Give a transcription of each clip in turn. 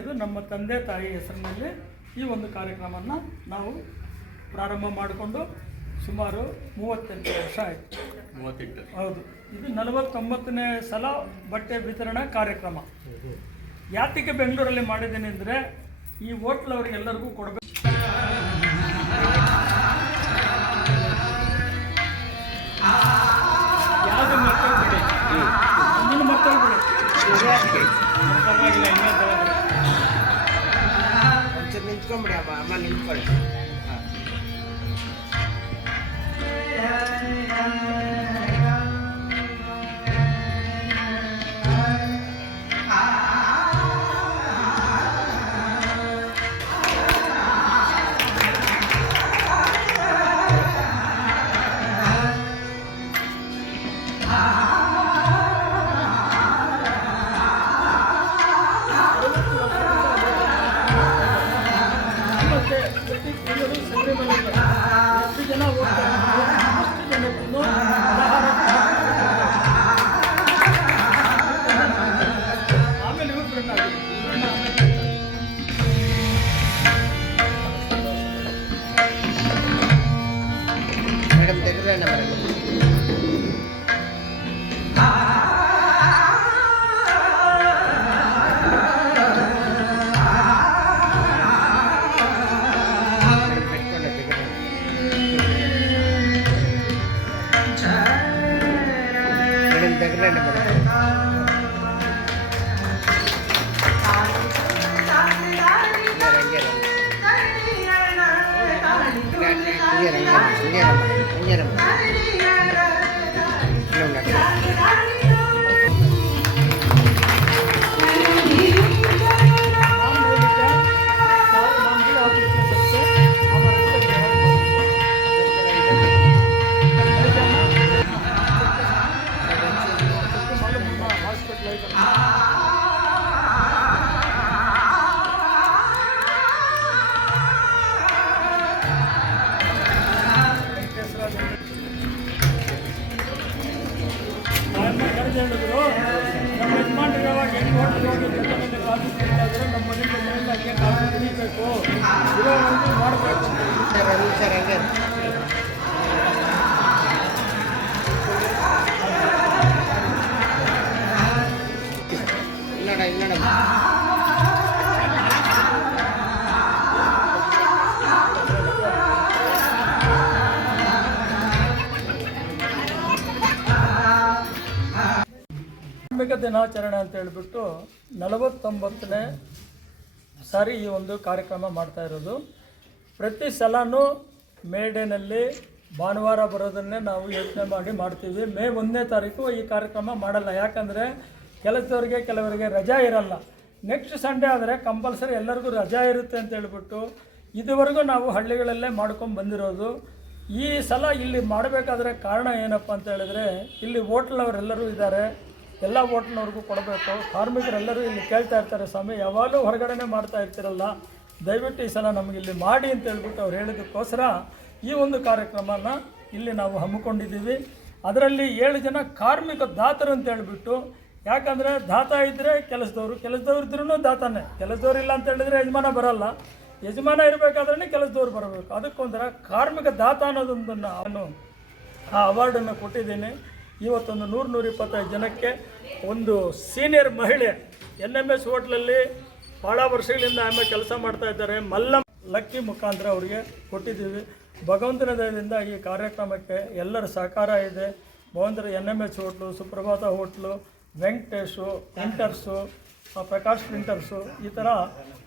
ಇದು ನಮ್ಮ ತಂದೆ ತಾಯಿ ಹೆಸರಿನಲ್ಲಿ ಈ ಒಂದು ಕಾರ್ಯಕ್ರಮವನ್ನು ನಾವು ಪ್ರಾರಂಭ ಮಾಡಿಕೊಂಡು ಸುಮಾರು 38 ವರ್ಷ ಆಯಿತು. 38 ಹೌದು. ಇದು 49ನೇ ಸಲ ಬಟ್ಟೆ ವಿತರಣಾ ಕಾರ್ಯಕ್ರಮ. ಯಾತಿಗೆ ಬೆಂಗಳೂರಲ್ಲಿ ಮಾಡಿದ್ದೀನಿ ಅಂದರೆ ಈ ಹೋಟ್ಲವ್ರಿಗೆಲ್ಲರಿಗೂ ಕೊಡಬೇಕು. ಯಾವುದು ಮರ್ತೋಗ್ಬಿಡಿ, ಇನ್ನೂ ಮರ್ತೋಗ್ಬಿಡಿ, ಪರವಾಗಿಲ್ಲ, ಇನ್ನೂ ಒಂಚೂರು ನಿಂತ್ಕೊಂಬಿಡಿ ಅಮ್ಮ ನಿಂತ್ಕೊಳ್ಳಿ. ಎಷ್ಟು ಜನ ಹೋಗ್ತಾರೆ ಅಷ್ಟು ಜನಕ್ಕೂ ಆಮೇಲೆ ಇವರು ಫ್ರೆಂಡ್ ಆಗಿದೆ. ಮೇಡಮ್ ತೆಗೆದ್ರೆ ಮೇಡಮ್ ಹೇಳಿದ್ರು ನಮ್ಮ ಯಜಮಾನ್ರಿಗೆ ಯಾವಾಗ ಹೆಣ್ಣು ಹೋಟ್ಲಿಗೆ ಹೋಗಿ ಜೊತೆಯಲ್ಲಿ ಕಾಫಿ ಕುಡಿತಾಯಿದ್ರೆ ನಮ್ಮ ಮನೆಗೆ ಮೇಲೆ ಹಂಗೆ ಕಾಫಿ ಕುಡಿಬೇಕು, ಇರೋವರೆಗೂ ಮಾಡಬೇಕು ಅಂತ. ಕಾರ್ಮಿಕ ದಿನಾಚರಣೆ ಅಂತ ಹೇಳಿಬಿಟ್ಟು 49ನೇ ಸಾರಿ ಈ ಒಂದು ಕಾರ್ಯಕ್ರಮ ಮಾಡ್ತಾ ಇರೋದು. ಪ್ರತಿ ಸಲನೂ ಮೇ ಡೇನಲ್ಲಿ ಭಾನುವಾರ ಬರೋದನ್ನೇ ನಾವು ಯೋಚನೆ ಮಾಡಿ ಮಾಡ್ತೀವಿ. ಮೇ 1ನೇ ತಾರೀಕು ಈ ಕಾರ್ಯಕ್ರಮ ಮಾಡಲ್ಲ, ಯಾಕಂದರೆ ಕೆಲಸದವ್ರಿಗೆ ಕೆಲವರಿಗೆ ರಜಾ ಇರಲ್ಲ. ನೆಕ್ಸ್ಟ್ ಸಂಡೇ ಆದರೆ ಕಂಪಲ್ಸರಿ ಎಲ್ಲರಿಗೂ ರಜಾ ಇರುತ್ತೆ ಅಂತ ಹೇಳ್ಬಿಟ್ಟು ಇದುವರೆಗೂ ನಾವು ಹಳ್ಳಿಗಳಲ್ಲೇ ಮಾಡ್ಕೊಂಡು ಬಂದಿರೋದು. ಈ ಸಲ ಇಲ್ಲಿ ಮಾಡಬೇಕಾದ್ರೆ ಕಾರಣ ಏನಪ್ಪ ಅಂತ ಹೇಳಿದ್ರೆ, ಇಲ್ಲಿ ಹೋಟ್ಲವರೆಲ್ಲರೂ ಇದ್ದಾರೆ, ಎಲ್ಲ ಹೋಟ್ಲ್ನವ್ರಿಗೂ ಕೊಡಬೇಕು. ಕಾರ್ಮಿಕರೆಲ್ಲರೂ ಇಲ್ಲಿ ಕೇಳ್ತಾ ಇರ್ತಾರೆ, ಸ್ವಾಮಿ ಯಾವಾಗಲೂ ಹೊರಗಡೆ ಮಾಡ್ತಾ ಇರ್ತಿರಲ್ಲ, ದಯವಿಟ್ಟು ಈ ಸಲ ನಮಗೆ ಇಲ್ಲಿ ಮಾಡಿ ಅಂತ ಹೇಳ್ಬಿಟ್ಟು ಅವ್ರು ಹೇಳಿದಕ್ಕೋಸ್ಕರ ಈ ಒಂದು ಕಾರ್ಯಕ್ರಮನ ಇಲ್ಲಿ ನಾವು ಹಮ್ಮಿಕೊಂಡಿದ್ದೀವಿ. ಅದರಲ್ಲಿ 7 ಜನ ಕಾರ್ಮಿಕ ದಾತರು ಅಂತ ಹೇಳ್ಬಿಟ್ಟು, ಯಾಕಂದರೆ ದಾತ ಇದ್ದರೆ ಕೆಲಸದವ್ರು ಇದ್ರೂ ದಾತಾನೆ. ಕೆಲಸದವ್ರು ಇಲ್ಲ ಅಂತ ಹೇಳಿದ್ರೆ ಯಜಮಾನ ಬರಲ್ಲ, ಯಜಮಾನ ಇರಬೇಕಾದ್ರೆ ಕೆಲಸದವ್ರು ಬರಬೇಕು. ಅದಕ್ಕೊಂಥರ ಕಾರ್ಮಿಕ ದಾತ ಅನ್ನೋದೊಂದು ನಾನು ಆ ಅವಾರ್ಡನ್ನು ಕೊಟ್ಟಿದ್ದೀನಿ. ಇವತ್ತೊಂದು 100-125 ಜನಕ್ಕೆ ಒಂದು ಸೀನಿಯರ್ ಮಹಿಳೆ NMS ಹೋಟ್ಲಲ್ಲಿ ಭಾಳ ವರ್ಷಗಳಿಂದ ಆಮೇಲೆ ಕೆಲಸ ಮಾಡ್ತಾ ಇದ್ದಾರೆ, ಮಲ್ಲಮ್ಮ ಲಕ್ಕಿ ಮುಖಾಂತರ ಅವರಿಗೆ ಕೊಟ್ಟಿದ್ದೀವಿ. ಭಗವಂತನ ದಯದಿಂದ ಈ ಕಾರ್ಯಕ್ರಮಕ್ಕೆ ಎಲ್ಲರ ಸಹಕಾರ ಇದೆ. ಭಗವಂತರ NMS ಹೋಟ್ಲು, ಸುಪ್ರಭಾತ ಹೋಟ್ಲು, ವೆಂಕಟೇಶು, ಪ್ರಿಂಟರ್ಸು, ಪ್ರಕಾಶ್ ಪ್ರಿಂಟರ್ಸು, ಈ ಥರ.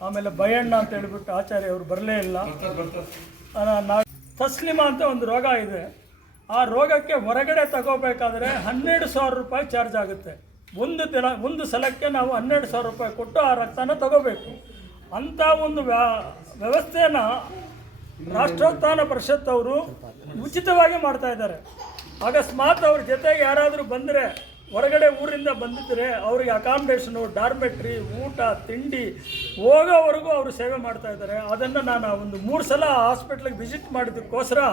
ಆಮೇಲೆ ಬಯಣ್ಣ ಅಂತ ಹೇಳಿಬಿಟ್ಟು ಆಚಾರ್ಯ ಅವರು ಬರಲೇ ಇಲ್ಲ. ನಾವು ತಸ್ಲಿಮಾ ಅಂತ ಒಂದು ರೋಗ ಇದೆ, ಆ ರೋಗಕ್ಕೆ ಹೊರಗಡೆ ತಗೋಬೇಕಾದ್ರೆ 12,000 ರೂಪಾಯಿ ಚಾರ್ಜ್ ಆಗುತ್ತೆ. ಒಂದು ಸಲಕ್ಕೆ ನಾವು 12,000 ರೂಪಾಯಿ ಕೊಟ್ಟು ಆ ರಕ್ತನ ತಗೋಬೇಕು. ಅಂಥ ಒಂದು ವ್ಯವಸ್ಥೆನ ರಾಷ್ಟ್ರೋತ್ಥಾನ ಪರಿಷತ್ ಅವರು ಉಚಿತವಾಗಿ ಮಾಡ್ತಾ ಇದ್ದಾರೆ. ಅಕಸ್ಮಾತ್ ಅವ್ರ ಜೊತೆಗೆ ಯಾರಾದರೂ ಬಂದರೆ, ಹೊರಗಡೆ ಊರಿಂದ ಬಂದಿದ್ದರೆ ಅವರಿಗೆ ಅಕಾಮಿಡೇಷನು, ಡಾರ್ಮೆಟ್ರಿ, ಊಟ ತಿಂಡಿ ಹೋಗೋವರೆಗೂ ಅವರು ಸೇವೆ ಮಾಡ್ತಾ ಇದ್ದಾರೆ. ಅದನ್ನು ನಾನು ಒಂದು 3 ಸಲ ಹಾಸ್ಪಿಟ್ಲಿಗೆ ವಿಸಿಟ್ ಮಾಡಿದ್ದಕ್ಕೋಸ್ಕರ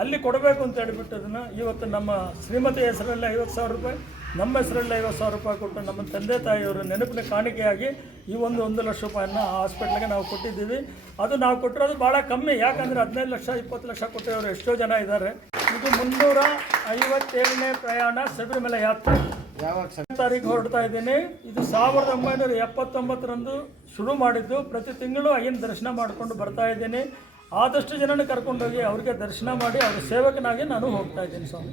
ಅಲ್ಲಿ ಕೊಡಬೇಕು ಅಂತ ಹೇಳಿಬಿಟ್ಟು ಅದನ್ನು ಇವತ್ತು ನಮ್ಮ ಶ್ರೀಮತಿ ಹೆಸರಲ್ಲಿ 50,000 ರೂಪಾಯಿ, ನಮ್ಮ ಹೆಸರಲ್ಲಿ 50,000 ರೂಪಾಯಿ ಕೊಟ್ಟು ನಮ್ಮ ತಂದೆ ತಾಯಿಯವರು ನೆನಪಿನ ಕಾಣಿಕೆಯಾಗಿ ಈ ಒಂದು 1 ಲಕ್ಷ ರೂಪಾಯಿನ ಆ ಹಾಸ್ಪಿಟ್ಲಿಗೆ ನಾವು ಕೊಟ್ಟಿದ್ದೀವಿ. ಅದು ನಾವು ಕೊಟ್ಟಿರೋದು ಭಾಳ ಕಮ್ಮಿ, ಯಾಕಂದರೆ 15 ಲಕ್ಷ 20 ಲಕ್ಷ ಕೊಟ್ಟಿರೋರು ಎಷ್ಟೋ ಜನ ಇದ್ದಾರೆ. ಇದು 357ನೇ ಪ್ರಯಾಣ ಶಬರಿಮಲೆ ಯಾತ್ರೆ. ಯಾವಾಗ ತಾರೀಕು ಹೊರಡ್ತಾ ಇದ್ದೀನಿ. ಇದು 1979ರಂದು ಶುರು ಮಾಡಿದ್ದು. ಪ್ರತಿ ತಿಂಗಳು ಅಯ್ಯನ ದರ್ಶನ ಮಾಡಿಕೊಂಡು ಬರ್ತಾ ಇದ್ದೀನಿ. ಆದಷ್ಟು ಜನನ ಕರ್ಕೊಂಡೋಗಿ ಅವ್ರಿಗೆ ದರ್ಶನ ಮಾಡಿ ಅವ್ರ ಸೇವಕನಾಗಿ ನಾನು ಹೋಗ್ತಾ ಇದ್ದೀನಿ ಸ್ವಾಮಿ.